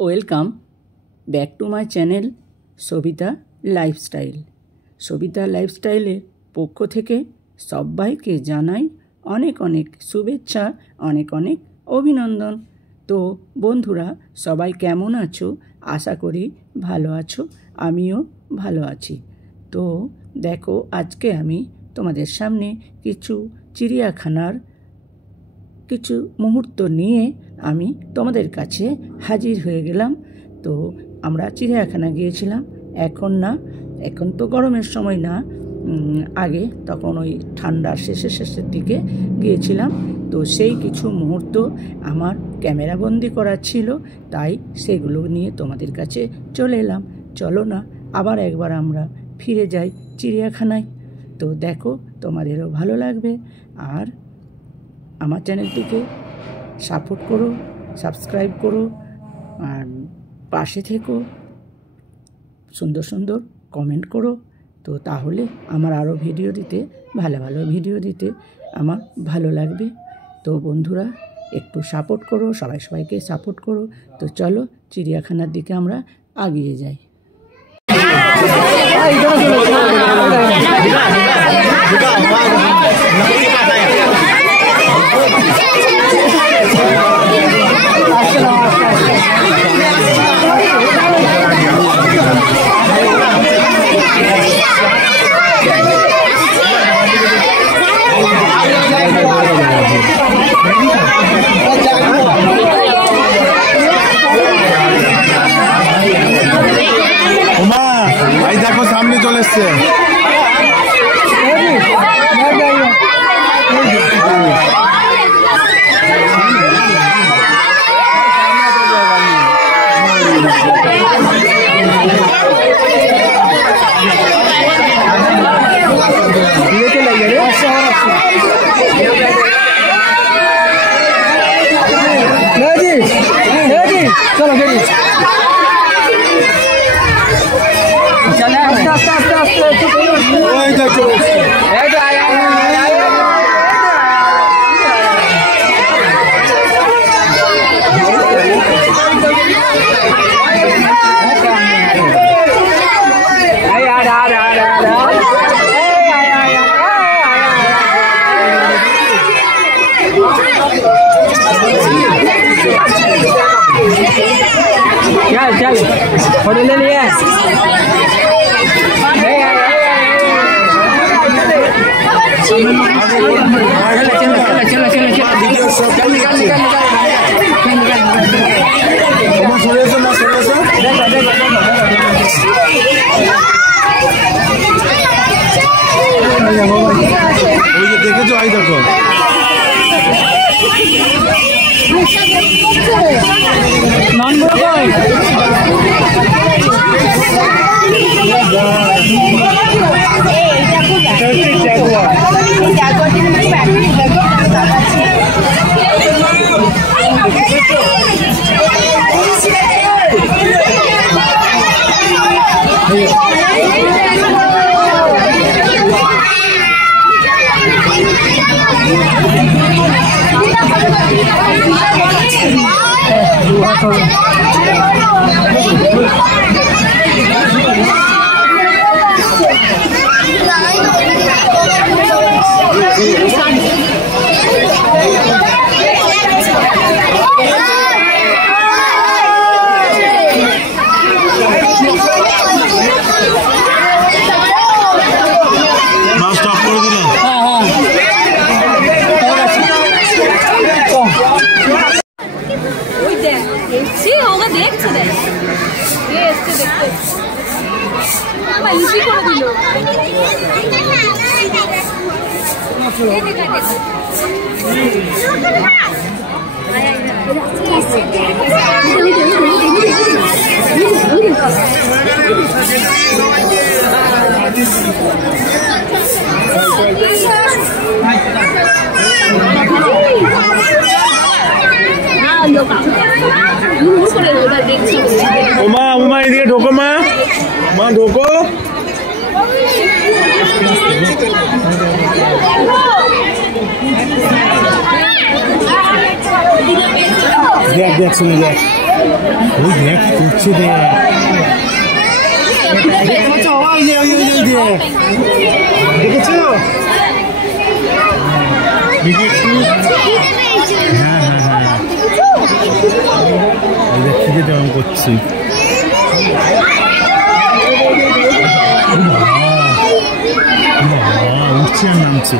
Welcome back to my channel Sabita lifestyle. Sabita লাইফস্টাইলের পক্ষ থেকে সবাইকে জানাই অনেক অনেক শুভেচ্ছা, অনেক অনেক অভিনন্দন। তো বন্ধুরা, সবাই কেমন আছো? আশা করি ভালো আছো, আমিও ভালো আছি। তো দেখো, আজকে আমি তোমাদের সামনে কিছু চিড়িয়াখানার কিছু মুহূর্ত নিয়ে আমি তোমাদের কাছে হাজির হয়ে গেলাম। তো আমরা চিড়িয়াখানা গিয়েছিলাম, এখন তো গরমের সময় না, আগে তখন ওই ঠান্ডার শেষের দিকে গিয়েছিলাম। তো সেই কিছু মুহূর্ত আমার ক্যামেরাবন্দি করা ছিল, তাই সেগুলো নিয়ে তোমাদের কাছে চলে এলাম। চলো না আবার একবার আমরা ফিরে যাই চিড়িয়াখানায়। তো দেখো, তোমাদেরও ভালো লাগবে। আর আমার চ্যানেলটিকে সাপোর্ট করো, সাবস্ক্রাইব করো, আর পাশে থেকো, সুন্দর সুন্দর কমেন্ট করো। তো তাহলে আমার আরও ভালো ভালো ভিডিও দিতে আমার ভালো লাগবে। তো বন্ধুরা, একটু সাপোর্ট করো, সবাইকে সাপোর্ট করো। তো চলো চিড়িয়াখানার দিকে আমরা এগিয়ে যাই। দেখো সামনে চলে এসছে। চলো चल फोटो ले लिए। দেখেছো? আই দেখো উমা এদিকে ঢোকো, মা ঢোকো। দেখ দেখ শুনে দেখ ওই দেখ কি করছে দেখ দেখেছো হ্যাঁ হ্যাঁ হ্যাঁ খিদে তেমন করছি উঠছে আর নামছে